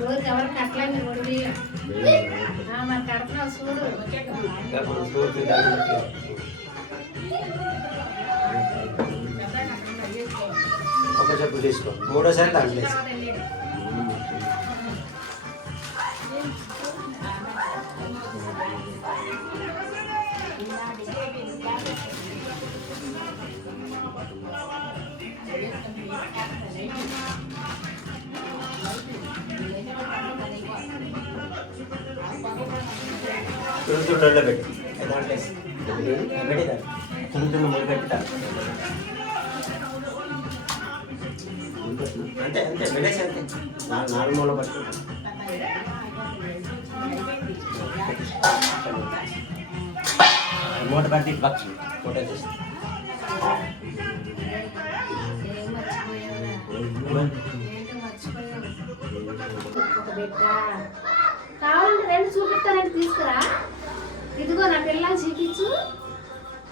రోజు ఎవరు కట్టలేదు బియ్యం మరి కడుతున్నావు చూడు ఒక చెప్పు తీసుకో. మూడోసారి దాంట్లో వేసుకో. పెట్టి దాంట్లో వేసి. పెట్టి అంతే అంతే అంతే నా- నాలుగు మూల పట్టు మూట కట్టి పక్షి ఫోటో తీసి కావాలంటే రెండు చూపిస్తానంటే తీసుకురా ఇదిగో నా పిల్లల్ని చూపించు.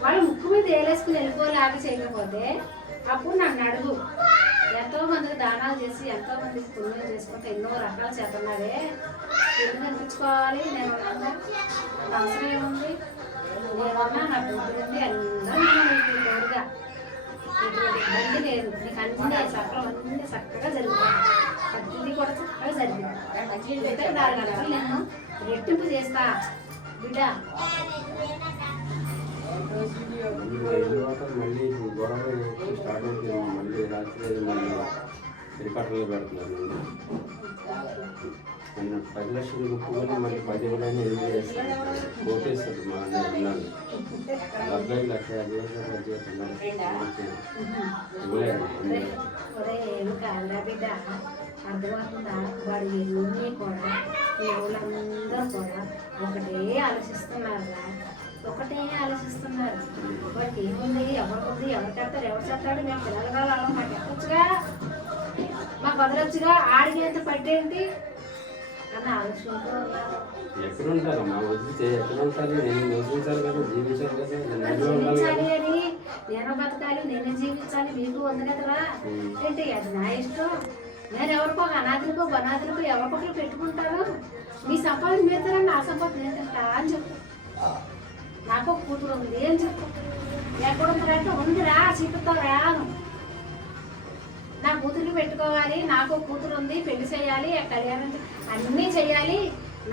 వాళ్ళు ముక్కు మీద వేలేసుకుని వెళ్ళిపోలేక చేయకపోతే అప్పుడు నన్ను అడుగు. ఎంతో మందికి దానాలు చేసి ఎంతో మందికి పుణ్యం చేసుకుంటే ఎన్నో రకాలు చేస్తున్నావే. ఎందుకు అనిపించుకోవాలి నేను నాకు అవసరం ఏముంది? నేనున్నా నా కూతురు ఉంది అందరూ నీకు తోడుగా. ఇటువంటి ఇబ్బంది లేదు. నీకు అన్ని సకలం అన్ని చక్కగా జరుగుతాయి కూడా చక్కగా జరిగింది. నేను. రెట్టింపు చేస్తా. బిడ్డ. మళ్ళీ గొడవ స్టార్ట్ అవుతుంది మళ్ళీ రాత్రి మళ్ళీ. రికార్డులు పెడుతున్నారు నేను పది లక్షలు ముక్కుకొని మళ్ళీ పది ఎనిమిది చేస్తాను మా అన్న పిల్లలు డెబ్బై లక్ష యాభై లక్షలు అర్థమవుతుందా? వాడు ఎన్ని కూడా ఈ ఊళ్ళందరూ కూడా ఒకటే ఆలోచిస్తున్నారురా. ఒకటే ఆలోచిస్తున్నారు. వాడికి ఏముంది? ఎవరికి ఎవరు కడతారు ఎవరు చేస్తాడు? మేము పిల్లలు కావాలి మాకు ఎక్కొచ్చుగా మాకు వదలొచ్చుగా ఆడికి ఎంత ఎక్కడ ఉంటారు మా వదిలితే ఎక్కడ ఉంటారు నేను వదిలించాలి కదా జీవించాలి కదా నేను ఉండాలి అని నేను బతకాలి నేను జీవించాలి మీకు ఉంది కదరా ఏంటి అది నా ఇష్టం. నేను ఎవరికో అనాథులకు బనాథులకు ఎవరికొకరు పెట్టుకుంటాను. మీ సంపాదన మీరుతారా నా సంపాదన నేను తింటా అని చెప్పు. నాకు కూతురు ఉంది అని చెప్పు. ఎక్కడ ఉందిరా అంటే ఉందిరా అను. నా కూతురికి పెట్టుకోవాలి నాకు కూతురు ఉంది పెళ్ళి చేయాలి కళ్యాణం అన్నీ చేయాలి.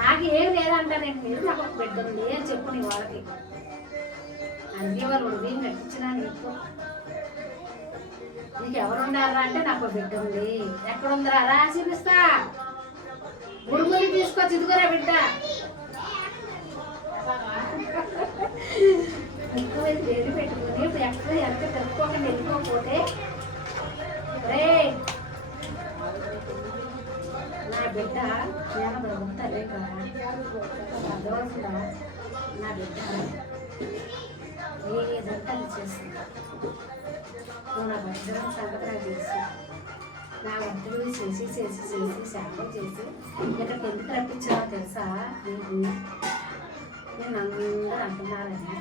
నాకు ఏం లేదంట నేను మీరు నాకు ఒక బిడ్డ ఉంది అని చెప్పు నీ వాళ్ళకి. అన్నీ వాళ్ళు ఉంది నటించినా నీకు. నీకు ఎవరు అంటే నాకు బిడ్డ ఉంది. ఎక్కడ రా చూపిస్తా. గుడుగుని తీసుకొచ్చి ఇదిగోరా బిడ్డ. ఎక్కువ వేడి పెట్టుకుని ఎక్కడ ఎంత కలుపుకోకుండా వెళ్ళిపోతే బిడ్డ నేను బ్రతుకుతాలే కదా. నా బిడ్డ చేస్తుంది నువ్వు నా భద్రం సంగతి తెలుసు నా వంటలు చేసి చేసి చేసి శాపం చేసి ఇక్కడికి ఎందుకు రప్పించావో తెలుసా? నీకు నేను అందరూ అంటున్నారని.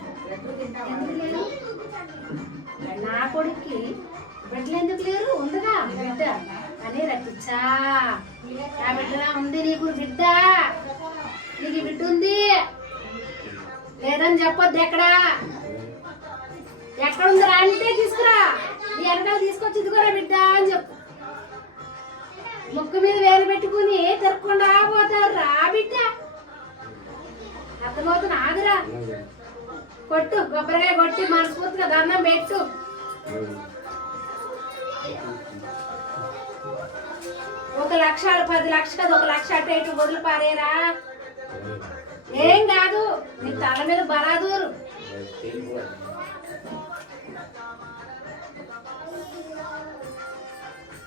ఎందుకు లేరు నా కొడుక్కి బిడ్డలు ఎందుకు లేరు? ఉందిగా బిడ్డ? అని రప్పించా నా బిడ్డలా ఉంది నీకు బిడ్డ. నీకు బిడ్డ ఉంది. లేదని చెప్పొద్దు ఎక్కడ? ఎక్కడ ఉందిరా అంటే తీసుకురా. నీ వెనకాల తీసుకొచ్చి ఇదిగోరా బిడ్డ అని చెప్పు. ముక్కు మీద వేలు పెట్టుకుని తిరగకుండా పోతారు రా బిడ్డ. అర్థమవుతుంది? ఆదురా కొట్టు కొబ్బరికాయ కొట్టి మనస్ఫూర్తిగా దండం పెట్టు. ఒక లక్ష పది లక్ష కదా ఒక లక్ష అటు ఇటు వదిలి పారేరా? ఏం కాదు నీ తల మీద బరాదూరు.